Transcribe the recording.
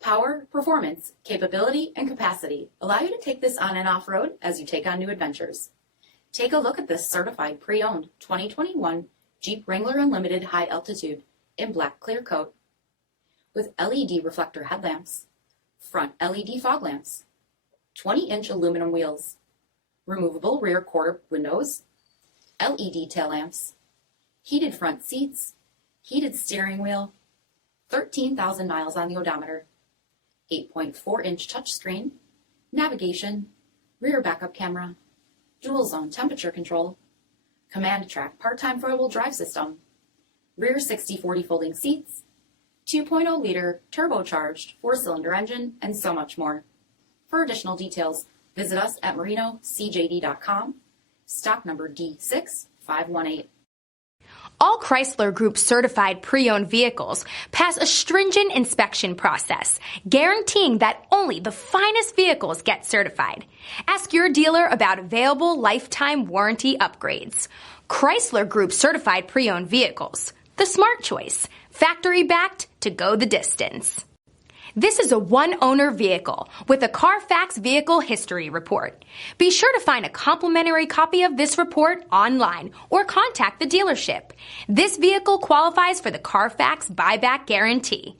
Power, performance, capability, and capacity allow you to take this on and off-road as you take on new adventures. Take a look at this certified pre-owned 2021 Jeep Wrangler Unlimited High Altitude in black clear coat with LED reflector headlamps, front LED fog lamps, 20-inch aluminum wheels, removable rear quarter windows, LED tail lamps, heated front seats, heated steering wheel, 13,000 miles on the odometer, 8.4-inch touchscreen, navigation, rear backup camera, dual zone temperature control, command track part-time four-wheel drive system, rear 60/40 folding seats, 2.0-liter turbocharged 4-cylinder engine, and so much more. For additional details, visit us at marinocjd.com, stock number D6518. All Chrysler Group certified pre-owned vehicles pass a stringent inspection process, guaranteeing that only the finest vehicles get certified. Ask your dealer about available lifetime warranty upgrades. Chrysler Group certified pre-owned vehicles, the smart choice, factory backed to go the distance. This is a one-owner vehicle with a CARFAX vehicle history report. Be sure to find a complimentary copy of this report online or contact the dealership. This vehicle qualifies for the CARFAX buyback guarantee.